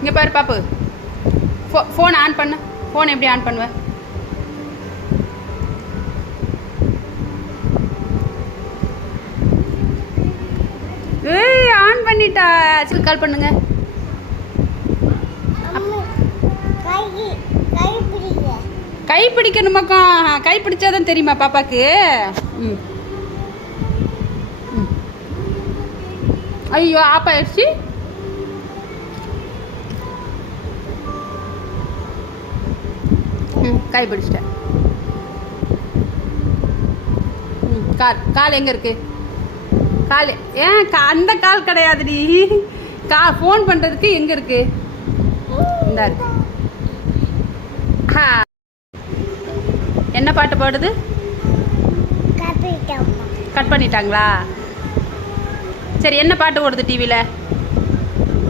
இங்கே பாரு பாப்பு, phone on பண்ணு. ஃபோன் எப்படி ஆன் பண்ணுவேன்? ஏய் ஆன் பண்ணிட்டா. சரி கால் பண்ணுங்க. கை பிடிக்கணுமாக்கா? கை பிடிச்சாதான் தெரியுமா பாப்பாக்கு? ம் ம். ஐயோ ஆப் ஆயிடுச்சு. ம் கை பிடிச்சிட்டேன். ம் கால் எங்கே இருக்கு? கால் ஏன் அந்த கால் கிடையாதுடி. ஃபோன் பண்ணுறதுக்கு எங்கே இருக்கு? இந்தா இருக்கு. என்ன பாட்டு பாடுது? கட் பண்ணிட்டாங்களா? சரி என்ன பாட்டு ஓடுது டிவியில்?